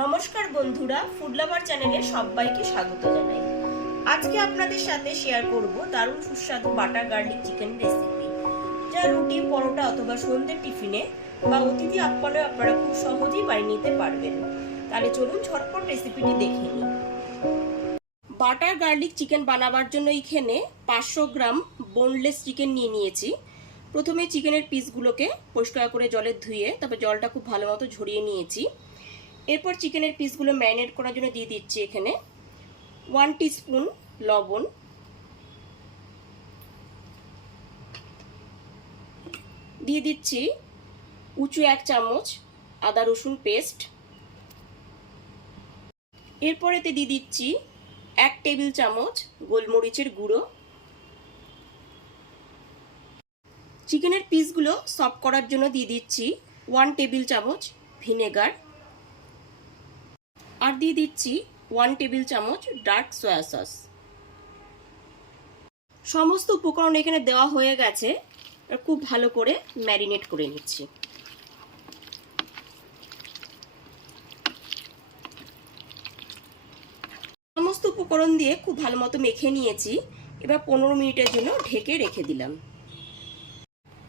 নমস্কার বন্ধুরা food lover চ্যানেলে সবাইকে স্বাগত জানাই। আজকে আপনাদের সাথে শেয়ার করব দারুণ সুস্বাদু বাটার গার্লিক চিকেন রেসিপি যা রুটি, পরোটা অথবা সন্ধ্যের টিফিনে বা অতিথি আপ্যায়নে আপনারা খুব সহজেই বানিয়ে নিতে পারবেন। তাহলে চলুন ঝটপট রেসিপিটি দেখে নিই। বাটার গার্লিক চিকেন বানাবার জন্য এখানে পাঁচশো গ্রাম বোনলেস চিকেন নিয়ে নিয়েছি। প্রথমে চিকেনের পিসগুলোকে পরিষ্কার করে জলে ধুয়ে তারপর জলটা খুব ভালো মতো ঝরিয়ে নিয়েছি। এরপর চিকেনের পিসগুলো ম্যারিনেট করার জন্য দিয়ে দিচ্ছি এখানে ওয়ান স্পুন লবণ। দিয়ে দিচ্ছি উঁচু এক চামচ আদা রসুন পেস্ট। এরপরেতে দিয়ে দিচ্ছি এক টেবিল চামচ গোলমরিচের গুঁড়ো। চিকেনের পিসগুলো সফট করার জন্য দিয়ে দিচ্ছি ওয়ান টেবিল চামচ ভিনেগার। আর দিয়ে দিচ্ছি ওয়ান টেবিল চামচ ডার্ক সয়া সস সমস্ত উপকরণ এখানে দেওয়া হয়ে গেছে। খুব ভালো করে ম্যারিনেট করে নিচ্ছি। সমস্ত উপকরণ দিয়ে খুব ভালো মতো মেখে নিয়েছি। এবার পনেরো মিনিটের জন্য ঢেকে রেখে দিলাম।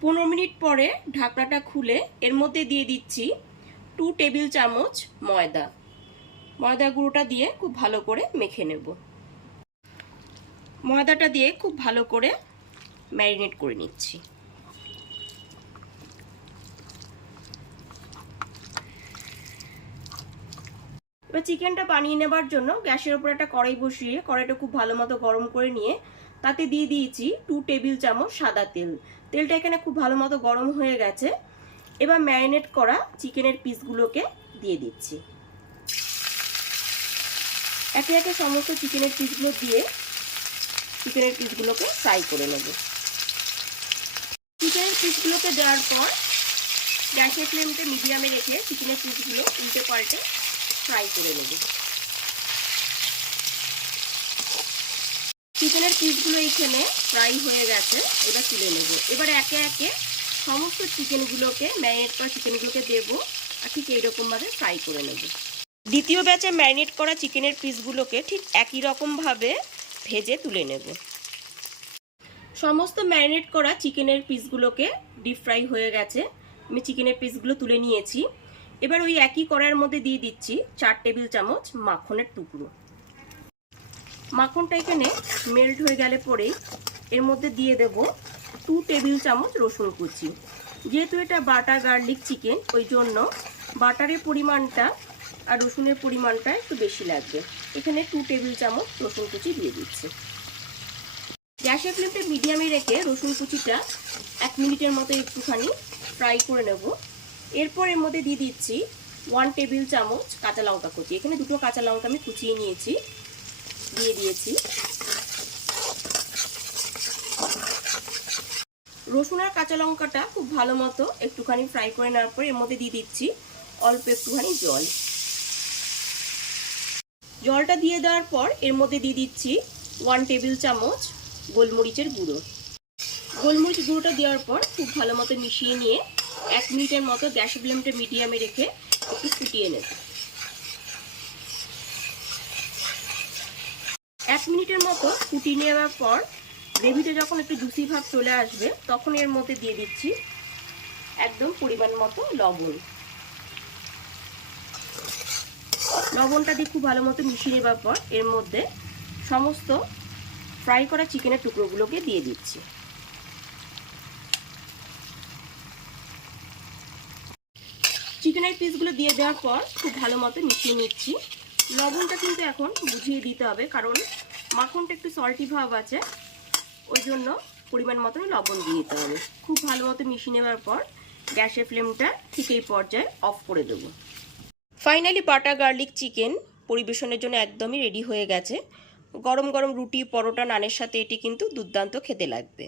পনেরো মিনিট পরে ঢাকনাটা খুলে এর মধ্যে দিয়ে দিচ্ছি টু টেবিল চামচ ময়দা। ময়দা গুঁড়োটা দিয়ে খুব ভালো করে মেখে নেব। ময়দাটা দিয়ে খুব ভালো করে ম্যারিনেট করে নিচ্ছি। এবার চিকেনটা বানিয়ে নেবার জন্য গ্যাসের উপর একটা কড়াই বসিয়ে কড়াইটা খুব ভালো মতো গরম করে নিয়ে তাতে দিয়ে দিয়েছি টু টেবিল চামচ সাদা তেল। তেলটা এখানে খুব ভালো মতো গরম হয়ে গেছে। এবার ম্যারিনেট করা চিকেনের পিসগুলোকে দিয়ে দিচ্ছি। একে একে সমস্ত চিকেনের পিসগুলো দিয়ে চিকেনের পিসগুলোকে ফ্রাই করে নেব। চিকেনের পিসগুলোকে দেওয়ার পর গ্যাসের ফ্লেমটা মিডিয়ামে রেখে চিকেনের পিসগুলো উল্টে পাল্টে ফ্রাই করে নেব। চিকেনের পিসগুলো এখানে ফ্রাই হয়ে গেছে, এবার তুলে নেব। এবার একে একে সমস্ত চিকেনগুলোকে ম্যারিনেট করা চিকেনগুলোকে দেবো আর ঠিক এইরকমভাবে ফ্রাই করে নেব। দ্বিতীয় ব্যাচে ম্যারিনেট করা চিকেনের পিসগুলোকে ঠিক একই রকমভাবে ভেজে তুলে নেব। সমস্ত ম্যারিনেট করা চিকেনের পিসগুলোকে ডিপ ফ্রাই হয়ে গেছে। আমি চিকেনের পিসগুলো তুলে নিয়েছি। এবার ওই একই কড়াইয়ের মধ্যে দিয়ে দিচ্ছি চার টেবিল চামচ মাখনের টুকরো। মাখনটা এখানে মেল্ট হয়ে গেলে পরেই এর মধ্যে দিয়ে দেব টু টেবিল চামচ রসুন কুচি। যেহেতু এটা বাটার গার্লিক চিকেন, ওই জন্য বাটারের পরিমাণটা আর রসুনের পরিমাণটা একটু বেশি লাগবে। এখানে টু টেবিল চামচ রসুন কুচি দিয়ে দিচ্ছি। গ্যাসের ফ্লেমটা মিডিয়ামে রেখে রসুন কুচিটা এক মিনিটের মতো একটুখানি ফ্রাই করে নেব। এরপর এর মধ্যে দিয়ে দিচ্ছি ওয়ান টেবিল চামচ কাঁচা লঙ্কা কুচি। এখানে দুটো কাঁচা লঙ্কা আমি কুচিয়ে নিয়েছি। দিয়ে দিয়েছি। রসুন আর কাঁচা লঙ্কাটা খুব ভালো মতো একটুখানি ফ্রাই করে নেওয়ার পর এর মধ্যে দিয়ে দিচ্ছি অল্প একটুখানি জল। জলটা দিয়ে দেওয়ার পর এর মধ্যে দিয়ে দিচ্ছি ওয়ান টেবিল চামচ গোলমরিচের গুঁড়ো। গোলমরিচ গুঁড়োটা দেওয়ার পর খুব ভালো মতো মিশিয়ে নিয়ে এক মিনিটের মতো গ্যাস ফ্লেমটা মিডিয়ামে রেখে একটু ফুটিয়ে নেব। এক মিনিটের মতো ফুটিয়ে নেওয়ার পর গ্রেভিতে যখন একটু জুসি ভাব চলে আসবে, তখন এর মধ্যে দিয়ে দিচ্ছি একদম পরিমাণ মতো লবণ। লবণটা দিয়ে খুব ভালো মতো মিশিয়ে নেবার পর এর মধ্যে সমস্ত ফ্রাই করা চিকেনের টুকরোগুলোকে দিয়ে দিচ্ছি। চিকেনের পিসগুলো দিয়ে দেওয়ার পর খুব ভালো মতো মিশিয়ে নিচ্ছি। লবণটা কিন্তু এখন বুঝিয়ে দিতে হবে, কারণ মাখনটা একটু সল্টি ভাব আছে, ওই জন্য পরিমাণ মতো লবণ দিয়ে দিতে হবে। খুব ভালো মতো মিশিয়ে নেওয়ার পর গ্যাসের ফ্লেমটা ঠিক এই পর্যায়ে অফ করে দেবো। ফাইনালি বাটা গার্লিক চিকেন পরিবেশনের জন্য একদমই রেডি হয়ে গেছে। গরম গরম রুটি, পরোটা, নানের সাথে এটি কিন্তু দুর্দান্ত খেতে লাগবে।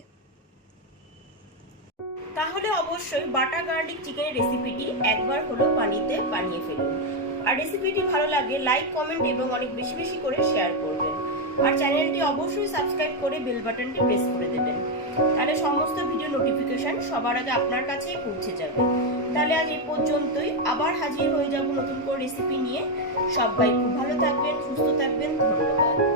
তাহলে অবশ্যই বাটা গার্লিক চিকেনের রেসিপিটি একবার হলো পানিতে বানিয়ে ফেলুন। আর রেসিপিটি ভালো লাগে লাইক কমেন্ট এবং অনেক বেশি বেশি করে শেয়ার করবেন। আর চ্যানেলটি অবশ্যই সাবস্ক্রাইব করে বেল বাটনটি প্রেস করে দেবেন। তাহলে সমস্ত ভিডিও নোটিফিকেশান সবার আগে আপনার কাছেই পৌঁছে যাবে। তাহলে আজ এই পর্যন্তই। আবার হাজির হয়ে যাব নতুন করে রেসিপি নিয়ে। সবাই খুব ভালো থাকবেন, সুস্থ থাকবেন। ধন্যবাদ।